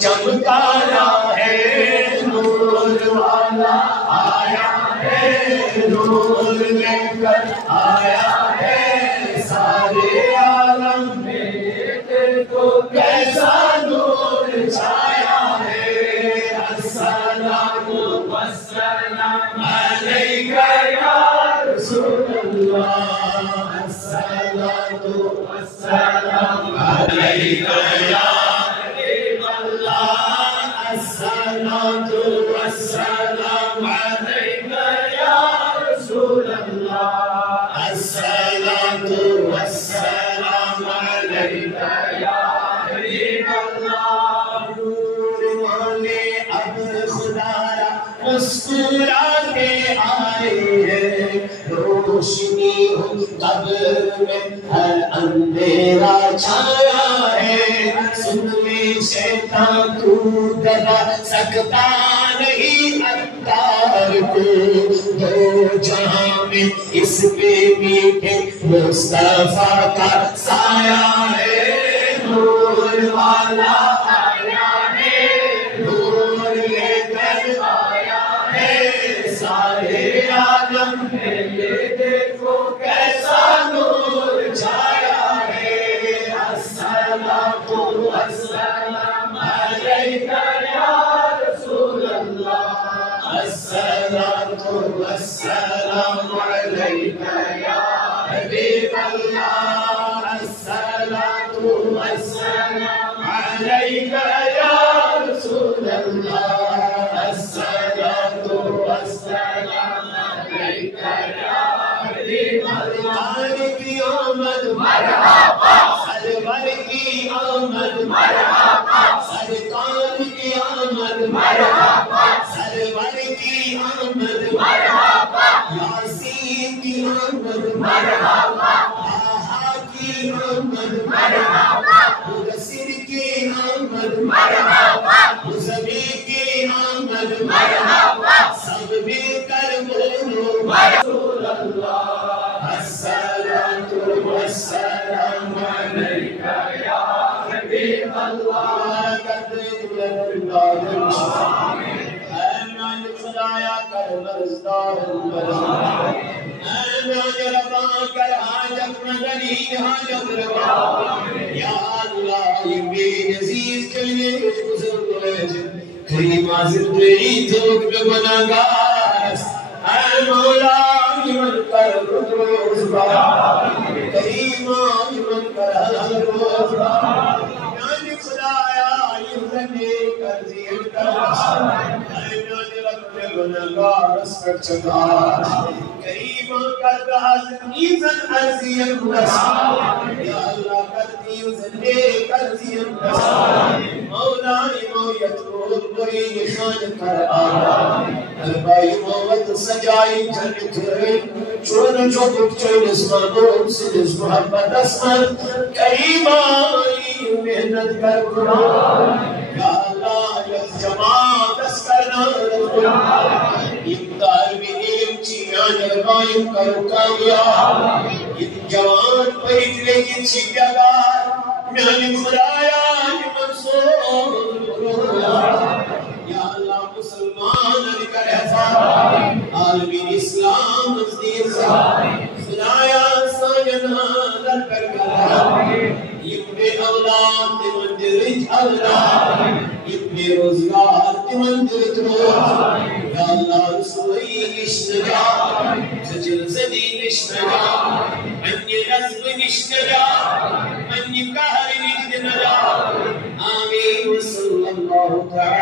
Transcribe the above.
چمکایا ہے نور والا آیا ہے نور لے کر آیا ہے سارے عالم میں دیکھو کیسا نور چھایا ہے الصلاۃ والسلام علیک یا رسول اللہ الصلاۃ والسلام علیک یا حبیب اللہ الصلاۃ والسلام علیک یا رسول اللہ الصلاۃ والسلام علیک یا حبیب اللہ نور والے اب خدا را مسکرا کے آئے ہیں روشنی ہو قبر میں ہر اندھیرا چھایا ہے سن لے شیطان تو دبا سکتا نہیں اتار کو دو جہاں میں اس پہ میٹھے مصطفیٰ کا سایہ ہے نور والا آیا ہے نور لے کر آیا ہے سارے عالم میں یہ دیکھو کیسا نور چھایا ہے الصلاۃ والسلام علیک یا رسول اللہ الصلاۃ والسلام علیک یا حبیب اللہ الصلاۃ والسلام علیک یا رسول اللہ الصلاۃ والسلام علیک یا حبیب اللہ کی آمد مرحبا سرور کی آمد مرحبا سرکار کی آمد مرحبا سرور کی آمد مرحبا یاسین کی آمد مرحبا طٰہٰ کی آمد مرحبا مدثر کی آمد مرحبا مزمل کی آمد مرحبا سب مل کر بولو رسول اللہ الصلاۃ والسلام علیک یا حبیب اللہ خدایا کر مرزدار ربا کر حاجت مدنی حاجت ربا یا اللہ یہ بے نظیر کلمے بزرگ ہوئے کریم حاضر تیری توک میں گناہگار اے مولا ایمن کر رد روز بار کریم ایمن کر حضر روز بار نانی خدایا ایمن کر زیر کر گناہگار اس پر چکار کریم کر حضر ایزن عزیم رسال یا اللہ کرتی ایزن کر زیر رسال مولا مویت روز بری نشان کر آرہا دربائی موت سجائی جنت چون چوبک چون اسمہ دوم سجس محبت اسمت کریم آئی محنت کر قرآن یا اللہ یک جماعت اس کرنا امدار میں علم چیان ارغائم کرو کامیاب یہ جوان پہت لیکن چیگار میانی خدایا منصور یا اللہ مسلمان لکر حفاظ عالمین اسلام مزدیر خدایا ساجنا در پر کرا ابن اولاد مندرج اولاد ابن روزگار مندرج روز یا اللہ رسوئی نشنجا سجل زدی نشنجا انی غزب نشنجا انی قہر نجد نجا آمین صلی اللہ تعالی